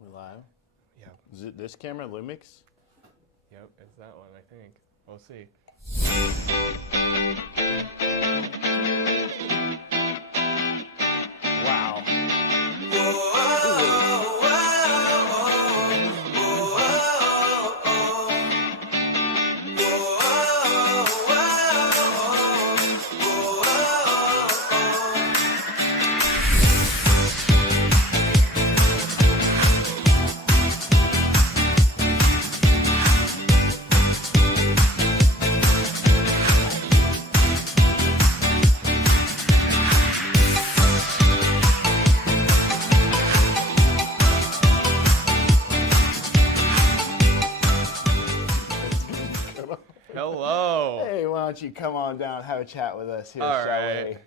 We live? Yeah. Is it this camera, Lumix? Yep, it's that one, I think. We'll see. Wow. Hello. Hey, why don't you come on down and have a chat with us here, All shall right.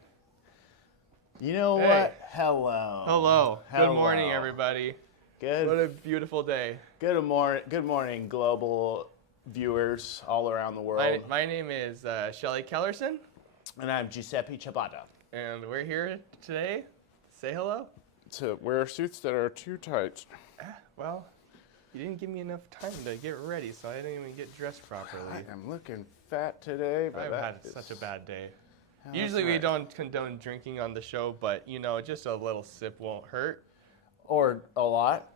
we? You know Hey. what? Hello. Hello. Good Hello. morning, everybody. What Good. a beautiful day. Good morning, global viewers all around the world. My name is Shelly Kellerson, And I'm Giuseppe Ciabatta. and we're here today. Say hello. To wear suits that are too tight. Well, you didn't give me enough time to get ready, so I didn't even get dressed properly. I am looking fat today, but I've that had is- such a bad day. That's Usually we right. don't condone drinking on the show, but you know, just a little sip won't hurt. Or a lot.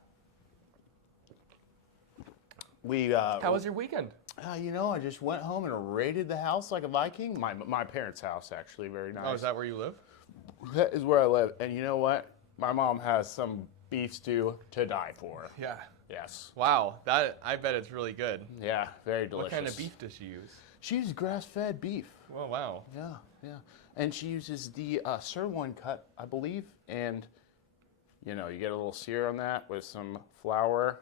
How was your weekend? You know, I just went home and raided the house like a Viking. My parents' house, actually, very nice. Oh, is that where you live? That is where I live. And you know what? My mom has some beef stew to die for. Yeah. Yes. Wow, that I bet it's really good. Yeah, very delicious. What kind of beef does she use? She uses grass-fed beef. Oh, wow. Yeah, yeah. And she uses the sirloin cut, I believe. And, you know, you get a little sear on that with some flour.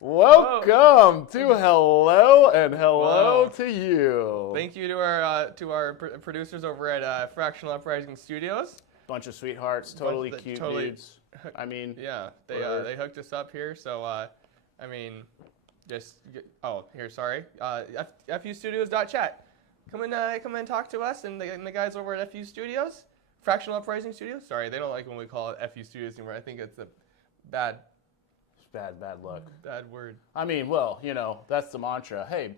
Welcome to Hello and Hello Wow. to you. Thank you to our producers over at Fractional Uprising Studios. Bunch of sweethearts, totally Bunch of- cute totally- dudes. I mean, Yeah, Word. they hooked us up here. So I mean, sorry. FUstudios.chat. Come and talk to us and the guys over at FU Studios, Fractional Uprising Studios. Sorry, they don't like when we call it FU Studios anymore. I think it's a bad bad look. word. I mean, well, you know, that's the mantra. Hey,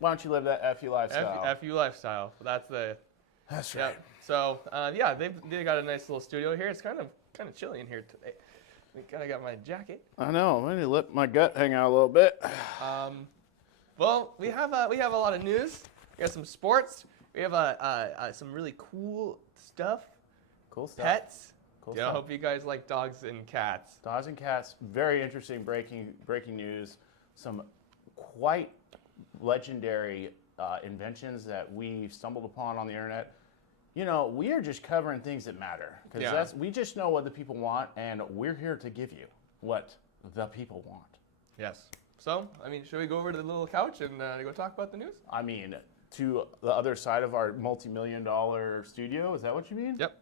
why don't you live that FU lifestyle? FU lifestyle. That's the. That's Yeah. So they got a nice little studio here. It's kind of chilly in here today. I kind of got my jacket. I know. I need to let my gut hang out a little bit. Well, we have a lot of news. We have some sports. We have some really cool stuff. Cool stuff. Pets. Cool Yeah, I stuff. hope you guys like dogs and cats. Dogs and cats. Very interesting breaking news. Some quite legendary inventions that we stumbled upon on the internet. You know, we are just covering things that matter because Yeah. we just know what the people want, and we're here to give you what the people want. Yes. So, I mean, should we go over to the little couch and go talk about the news? I mean, to the other side of our multi-million-dollar studio. Is that what you mean? Yep.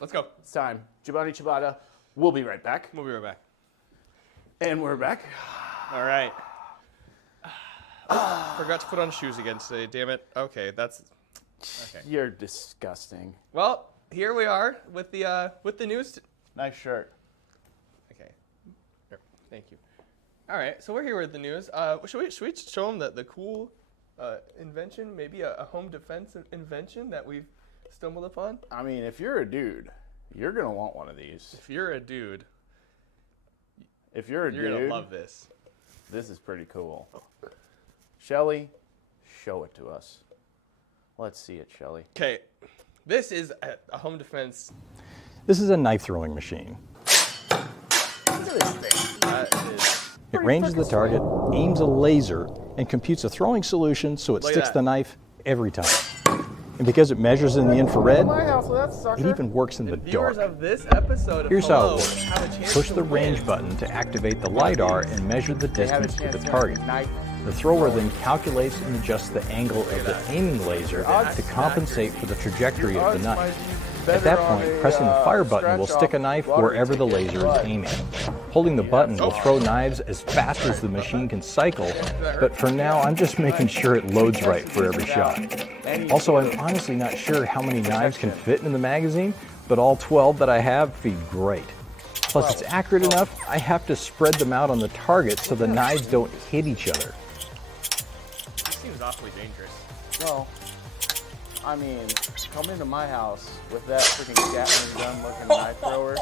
Let's go. It's time. Giovanni Ciabatta. We'll be right back. We'll be right back. And we're back. All right. Forgot to put on shoes again today. Damn it. Okay, that's. Okay. You're disgusting. Well, here we are with the news. Nice shirt. Okay. Here, thank you. All right, so we're here with the news. Should we show them the cool invention, maybe a home defense invention that we've stumbled upon? I mean, if you're a dude, you're going to want one of these. If you're a dude, If you're a you're dude, gonna love this. this is pretty cool. Shelly, show it to us. Let's see it, Shelly. Okay, this is a home defense. This is a knife throwing machine. That is, It ranges the target, aims a laser, and computes a throwing solution so it Look at sticks that. the knife every time. And because it measures in the infrared, My house with that sucker. it even works in the viewers dark. of this episode of Here's how Hello it works. have a chance Push to the win. range button to activate the LiDAR and measure the They have a distance to chance the to target. knife. The thrower then calculates and adjusts the angle of the aiming laser to compensate for the trajectory of the knife. At that point, pressing the fire button will stick a knife wherever the laser is aiming. Holding the button will throw knives as fast as the machine can cycle, but for now I'm just making sure it loads right for every shot. Also, I'm honestly not sure how many knives can fit in the magazine, but all 12 that I have feed great. Plus, it's accurate enough, I have to spread them out on the target so the knives don't hit each other. This seems awfully dangerous. Well, I mean, come into my house with that freaking Gatling gun looking knife thrower.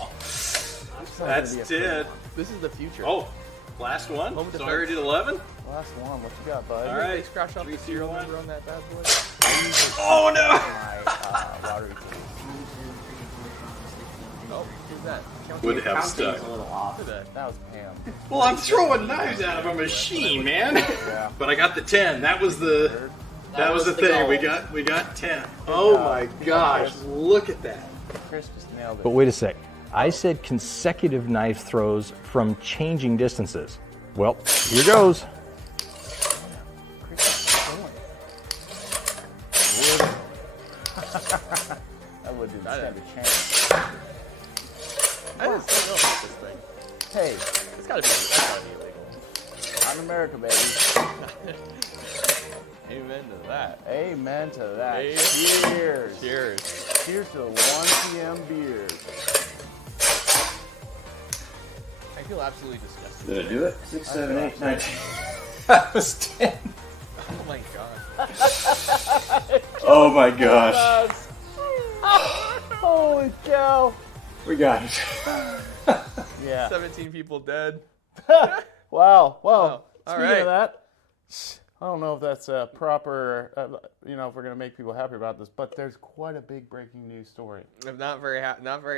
That's dead. This is the future. Oh, last one. Home So I defense. already did 11. Last one, what you got, bud? All right. Scratch off the 3, 2, serial 1. number on that bad boy. Oh no! My lottery ticket. Oh, who's that? Would have stuck. A little off. Look at that. That was Pam. Well, I'm throwing knives out of a machine, man. Yeah. But I got the 10. That was the thing. We got 10. Oh my gosh! Look at that. Chris just nailed it. But wait a sec. I said consecutive knife throws from changing distances. Well, here goes. That would stand That a chance. I just don't know about this thing. Hey, It's gotta be illegal. not in America, baby. Amen to that. Amen to that. Hey. Cheers. Cheers. Cheers to the 1 p.m. beers. I feel absolutely disgusted. Did I do it? 6, 7, 8, 9, 10. That was 10. Oh my god. Oh my gosh. Holy cow. We got it. Yeah. 17 people dead. Wow. Well, Wow. All speaking right. of that, I don't know if that's a proper, if we're going to make people happy about this, but there's quite a big breaking news story. I'm not very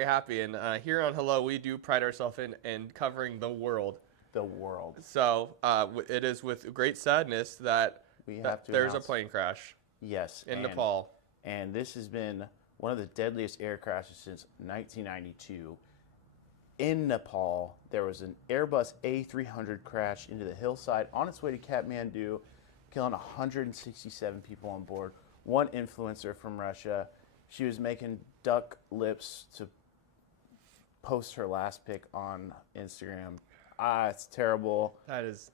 happy. And here on Hello, we do pride ourselves in covering the world. The world. So it is with great sadness that, We have to there's a announce- plane crash Yes. in and- Nepal. And this has been one of the deadliest air crashes since 1992. In Nepal, there was an Airbus A300 crash into the hillside on its way to Kathmandu, killing 167 people on board. One influencer from Russia, she was making duck lips to post her last pic on Instagram. It's terrible. That is,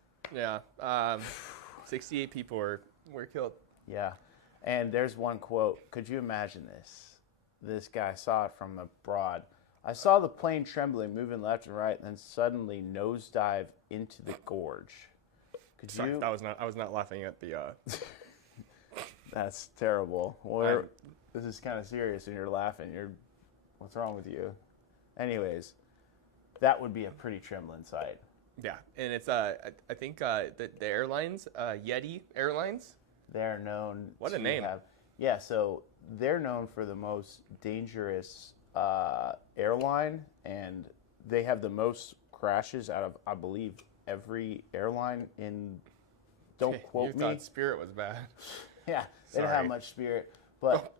68 people were killed. Yeah. And there's one quote. Could you imagine this? This guy saw it from abroad. I saw the plane trembling, moving left and right, and then suddenly nosedive into the gorge. Could Sorry, you? I was not laughing at the. That's terrible. Well, this is kind of serious, and you're laughing. What's wrong with you? Anyways, that would be a pretty trembling sight. Yeah, and it's I think the airlines, Yeti Airlines. They're known. What a to name. Yeah, so they're known for the most dangerous airline, and they have the most crashes out of, I believe, every airline in. Don't quote You me. thought Spirit was bad. Yeah, they don't Sorry. have much spirit, but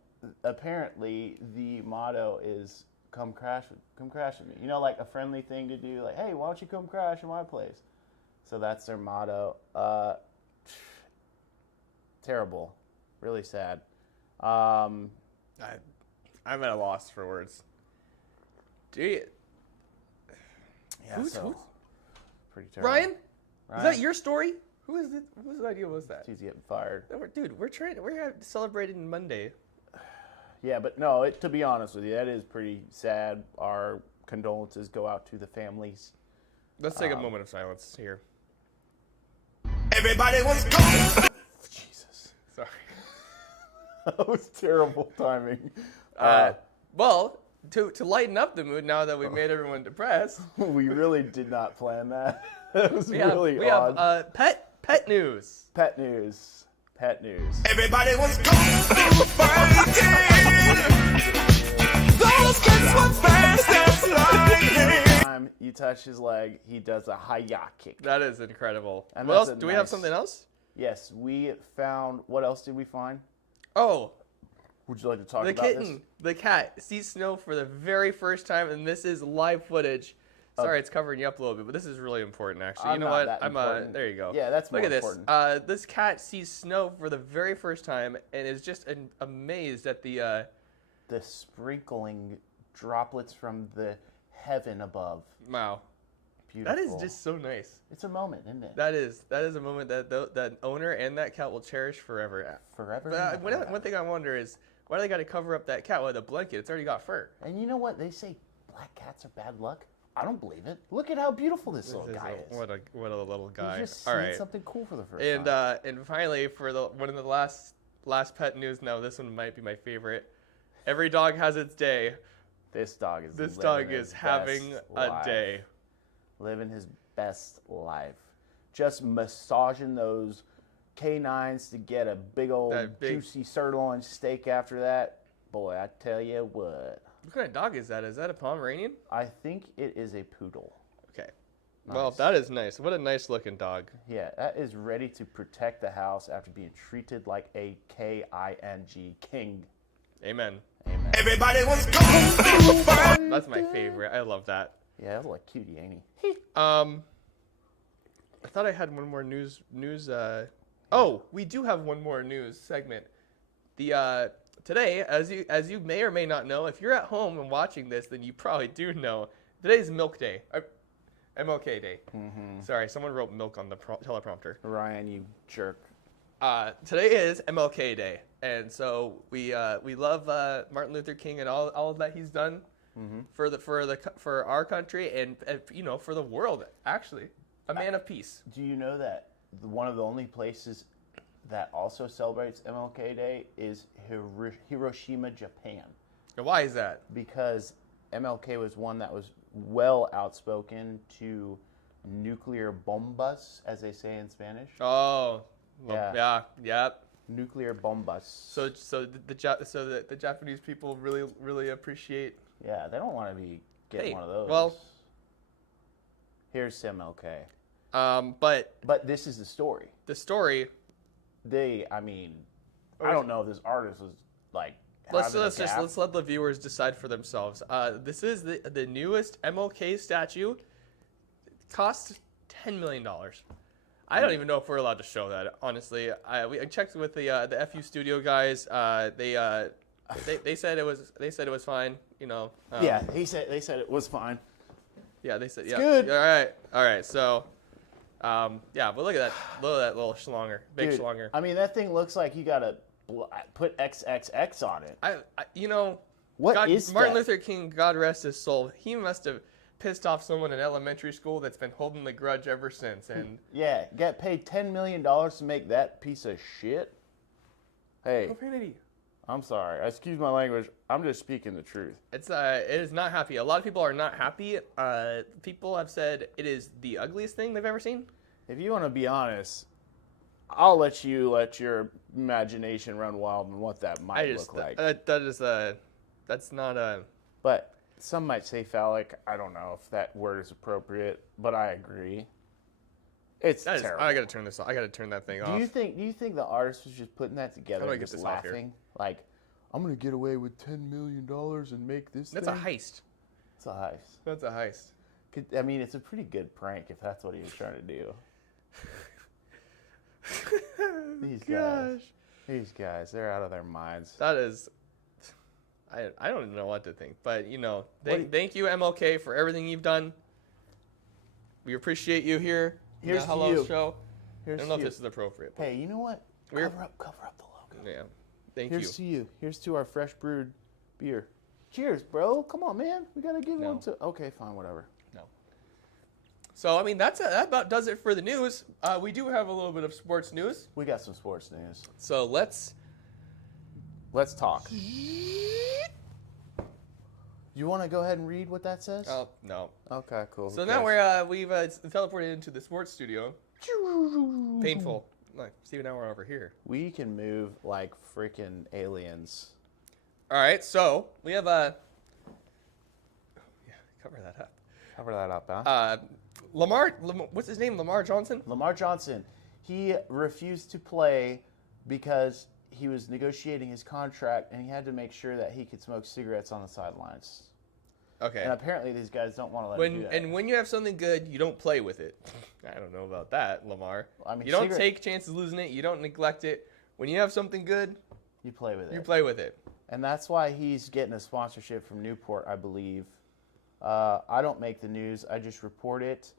apparently the motto is come crash with me. You know, like a friendly thing to do, like, hey, why don't you come crash in my place? So that's their motto. Terrible, really sad. I'm at a loss for words. Yeah, Who's- so who's- pretty terrible. Ryan, is Ryan? that your story? Whose idea was that? He's getting fired. Dude, we're celebrating Monday. Yeah, but no, to be honest with you, that is pretty sad. Our condolences go out to the families. Let's take a moment of silence here. Everybody was gone. Jesus. Sorry. That was terrible timing. Well, to lighten up the mood now that we made everyone depressed, We really did not plan that. That was we really have odd. pet news. Pet news. Pet news. Everybody was gone. They were fighting. Those kids were fast as lightning. Time you touch his leg, he does a hi-ya kick. That is incredible. And What that's else? a Do we have nice- something else? Yes, we found. What else did we find? Oh, Would you like to talk the about kitten, the cat, sees snow for the very first time, and this is live footage. Sorry, it's covering you up a little bit, but this is really important, actually. I'm you know not what? that important. There you go. Yeah, that's Look more at this. important. This cat sees snow for the very first time and is just amazed at the. The sprinkling droplets from the heaven above. Wow, Beautiful. that is just so nice. It's a moment, isn't it? That is a moment that that owner and that cat will cherish forever. Forever. But and ever. one thing I wonder is Why do they got to cover up that cat with a blanket? It's already got fur. And you know what? They say black cats are bad luck. I don't believe it. Look at how beautiful this little guy is. What a little guy. He's just All seen right. something cool for the first And time. and finally, for one of the last pet news. Now this one might be my favorite. Every dog has its day. This dog is This living dog his is having best a life. day. Living his best life. Just massaging those canines to get a big old That big- juicy sirloin steak after that. Boy, I tell you what. What kind of dog is that? Is that a Pomeranian? I think it is a poodle. Okay. Well, Nice. that is nice. What a nice looking dog. Yeah, that is ready to protect the house after being treated like a king. King. Amen. Amen. Everybody was kung fu fighting. That's my favorite. I love that. Yeah, that's like cutie, ain't he? I thought I had one more news. Oh, we do have one more news segment. The today, as you may or may not know, if you're at home and watching this, then you probably do know. Today's Milk Day. MLK Day. Sorry, someone wrote milk on the teleprompter. Ryan, you jerk. Today is MLK Day, and so we love Martin Luther King and all that he's done for our country and you know, for the world. Actually, a man of peace. Do you know that one of the only places that also celebrates MLK Day is Hiroshima, Japan? And why is that? Because MLK was one that was well outspoken to nuclear bombas, as they say in Spanish. Oh, well, yeah. Nuclear bombas. So the Japanese people really appreciate. Yeah, they don't want to be getting Hey, one of those. well- Here's MLK. But But this is the story. the story. I mean, I don't know if this artist was like. Let's having a gap. let's let the viewers decide for themselves. This is the newest MLK statue. It costs $10 million. I don't even know if we're allowed to show that. Honestly, I checked with the FU Studio guys. They said it was fine. You know. Yeah, they said it was fine. Yeah, they said It's yeah. good. All right. So, yeah, but look at that little schlonger, big Dude, schlonger. I mean, that thing looks like you gotta put XXX on it. I you know, What is Martin that? Luther King, God rest his soul. He must have pissed off someone in elementary school that's been holding the grudge ever since. And Yeah, got paid $10 million to make that piece of shit. Hey, profanity. I'm sorry. Excuse my language. I'm just speaking the truth. It is not happy. A lot of people are not happy. People have said it is the ugliest thing they've ever seen. If you want to be honest, I'll let your imagination run wild on what that might look like. That's not a. But some might say phallic. I don't know if that word is appropriate, but I agree. It's terrible. I gotta turn this off. I gotta turn that thing Do off. you think the artist was just putting that together How do I and get just this off here? laughing? Like, I'm gonna get away with $10 million and make this That's a thing? heist. It's a heist. That's a heist. I mean, it's a pretty good prank if that's what he was trying to do. These guys, they're out of their minds. That is. I don't even know what to think, but you know, What- thank you MLK for everything you've done. We appreciate you here. in the Here's to Hello you. Show. Here's I don't know to if you. this is appropriate. But Hey, you know what? We're- Cover up the logo. yeah. Thank Here's you. to you. Here's to our fresh brewed beer. Cheers, bro. Come on, man. We gotta give No. one to. Okay, fine, whatever. No. So I mean that about does it for the news. We do have a little bit of sports news. We got some sports news. So let's. Let's talk. You want to go ahead and read what that says? Oh no. Okay, cool. So now we've teleported into the sports studio. Painful. Like, see, now we're over here. We can move like freaking aliens. All right, so we have a. Yeah, cover that up. Cover that up, huh? Lamar, what's his name? Lamar Johnson. Lamar Johnson, he refused to play because he was negotiating his contract and he had to make sure that he could smoke cigarettes on the sidelines. Okay. And apparently these guys don't want to let him do that. When you have something good, you don't play with it. I don't know about that, Lamar. I mean, you don't cigarette- take chances losing it. You don't neglect it. When you have something good, You play with it. you play with it. And that's why he's getting a sponsorship from Newport, I believe. I don't make the news. I just report it.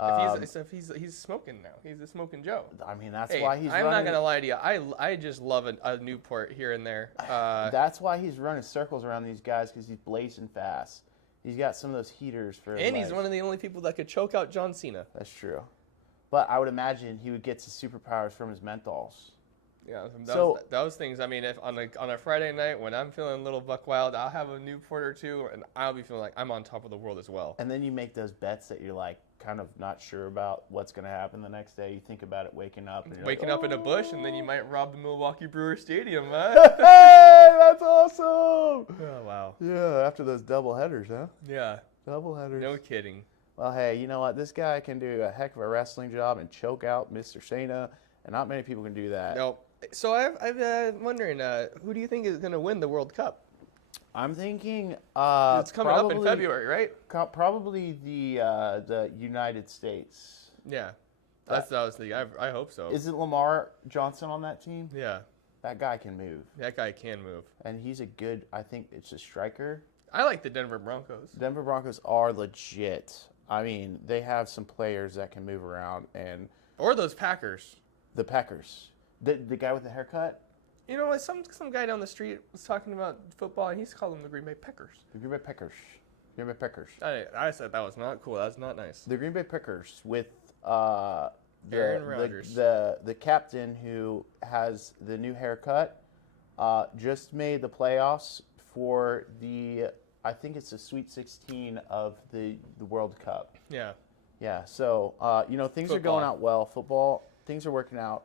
If he's smoking now, he's a smoking Joe. I mean, that's Hey, why he's I'm running. not gonna lie to you. I just love a Newport here and there. That's why he's running circles around these guys, because he's blazing fast. He's got some of those heaters for his And he's legs. one of the only people that could choke out John Cena. That's true. But I would imagine he would get his superpowers from his menthols. Yeah, So- those things. I mean, if on a Friday night when I'm feeling a little buck wild, I'll have a Newport or two, and I'll be feeling like I'm on top of the world as well. And then you make those bets that you're like kind of not sure about what's going to happen the next day. You think about it waking up. And you're Waking like, up in a bush, and then you might rob the Milwaukee Brewers Stadium, huh? Hey, that's awesome! Oh wow. Yeah, after those double headers, huh? Yeah. Double headers. No kidding. Well, hey, you know what? This guy can do a heck of a wrestling job and choke out Mr. Cena, and not many people can do that. No. So I'm wondering, who do you think is going to win the World Cup? I'm thinking It's coming up in probably- February, right? Probably the United States. Yeah. That's what I was thinking. I hope so. Isn't Lamar Johnson on that team? Yeah. That guy can move, That guy can move. and he's a good. I think it's a striker. I like the Denver Broncos. Denver Broncos are legit. I mean, they have some players that can move around, and Or those Packers. the Packers. The guy with the haircut, You know, some guy down the street was talking about football, and he's called them the Green Bay Packers. the Green Bay Packers. Green Bay Packers. I said that was not cool. That's not nice. The Green Bay Packers with Aaron Rodgers. the captain who has the new haircut just made the playoffs for I think it's the Sweet 16 of the World Cup. Yeah. Yeah, so things are going Football. out well. Football, things are working out.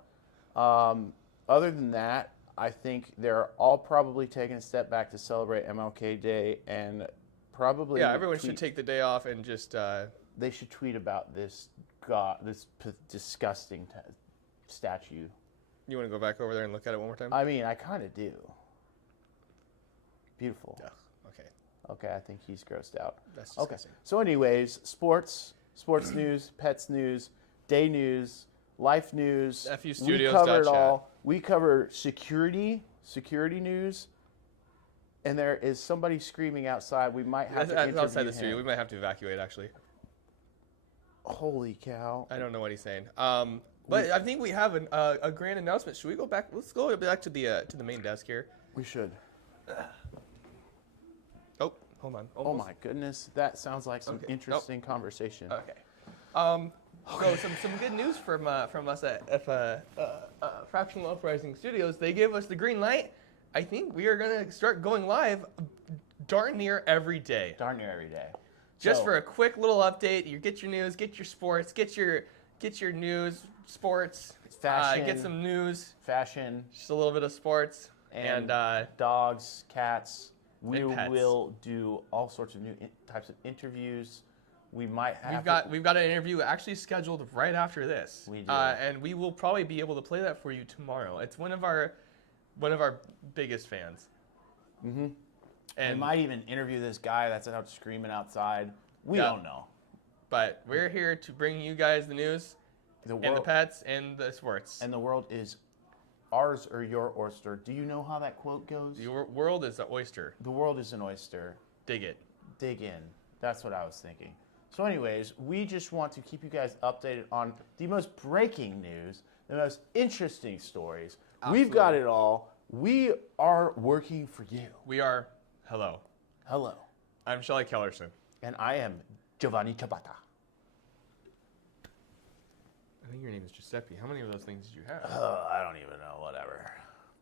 Other than that, I think they're all probably taking a step back to celebrate MLK Day, and probably Yeah, everyone should tweet- take the day off and just. They should tweet about this disgusting statue. You want to go back over there and look at it one more time? I mean, I kind of do. Beautiful. Ugh, okay. Okay, I think he's grossed out. That's Okay. disgusting. So, anyways, sports news, pets news, day news, life news. FU We Studios cover it dot chat. all. We cover security news, and there is somebody screaming outside. We might have to That's interview outside the him. studio. We might have to evacuate, actually. Holy cow! I don't know what he's saying. But I think we have a grand announcement. Should we go back? Let's go back to the main desk here. We should. Oh, hold on. Oh Almost. my goodness, that sounds like some Okay. Nope. interesting conversation. Okay. So some good news from us at Fractional Uprising Studios. They gave us the green light. I think we are gonna start going live darn near every day. Darn near every day. Just So- for a quick little update, you get your news, get your sports, get your news, sports, Fashion. get some news, fashion just a little bit of sports, and, and dogs, cats. We and pets. will do all sorts of new types of interviews. We might have. we've got an interview actually scheduled right after this. We do. And we will probably be able to play that for you tomorrow. It's one of our biggest fans. Mm-hmm. We And might even interview this guy that's out screaming outside. We Yeah. don't know. but we're here to bring you guys the news The and the world pets and the sports. and the world is ours or your oyster. Do you know how that quote goes? The world is an oyster. The world is an oyster. Dig it. Dig in. That's what I was thinking. So, anyways, we just want to keep you guys updated on the most breaking news, the most interesting stories. We've got it all. We are working for you. We are. Hello. Hello. I'm Shelly Kellerson. And I am Giovanni Ciabatta. I think your name is Giuseppe. How many of those things did you have? I don't even know. Whatever.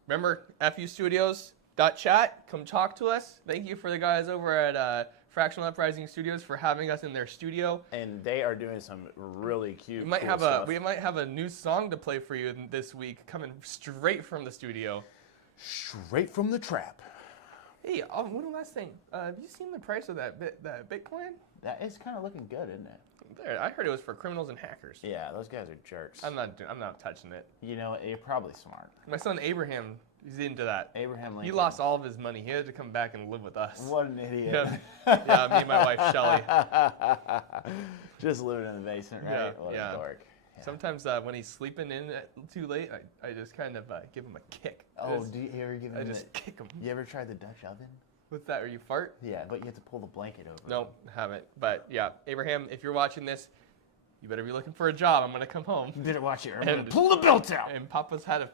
Remember, fustudios.chat. Come talk to us. Thank you for the guys over at Fractional Uprising Studios for having us in their studio. And they are doing some really cute. We might cool have stuff. we might have a new song to play for you this week, coming straight from the studio. straight from the trap. Hey, one last thing. Have you seen the price of that Bitcoin? That is kind of looking good, isn't it? There, I heard it was for criminals and hackers. Yeah, those guys are jerks. I'm not touching it. You know, you're probably smart. My son Abraham, he's into that. Abraham Lincoln. He lost all of his money. He had to come back and live with us. What an idiot. Yeah, me and my wife Shelly. Just living in the basement, right? Yeah, What yeah. a dork. Yeah. Sometimes when he's sleeping in too late, I just kind of give him a kick. Oh, do you ever give I him just kick him. You ever tried the Dutch oven? What's that? Or you fart? Yeah, but you have to pull the blanket over. No, haven't. But yeah, Abraham, if you're watching this, you better be looking for a job. I'm gonna come home. You better watch it. I'm And- gonna pull the belt out. And Papa's had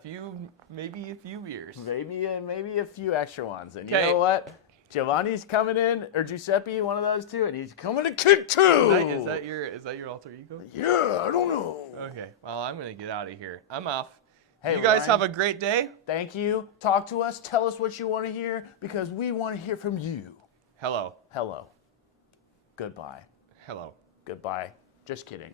maybe a few beers. Maybe a few extra ones. And you 'Kay. know what? Giovanni's coming in, or Giuseppe, one of those two, and he's coming to kick too. Is that your alter ego? Yeah, I don't know. Okay. Well, I'm gonna get out of here. I'm off. Hey, You guys Ryan, have a great day. Thank you. Talk to us. Tell us what you want to hear because we want to hear from you. Hello. Hello. Goodbye. Hello. Goodbye. Just kidding.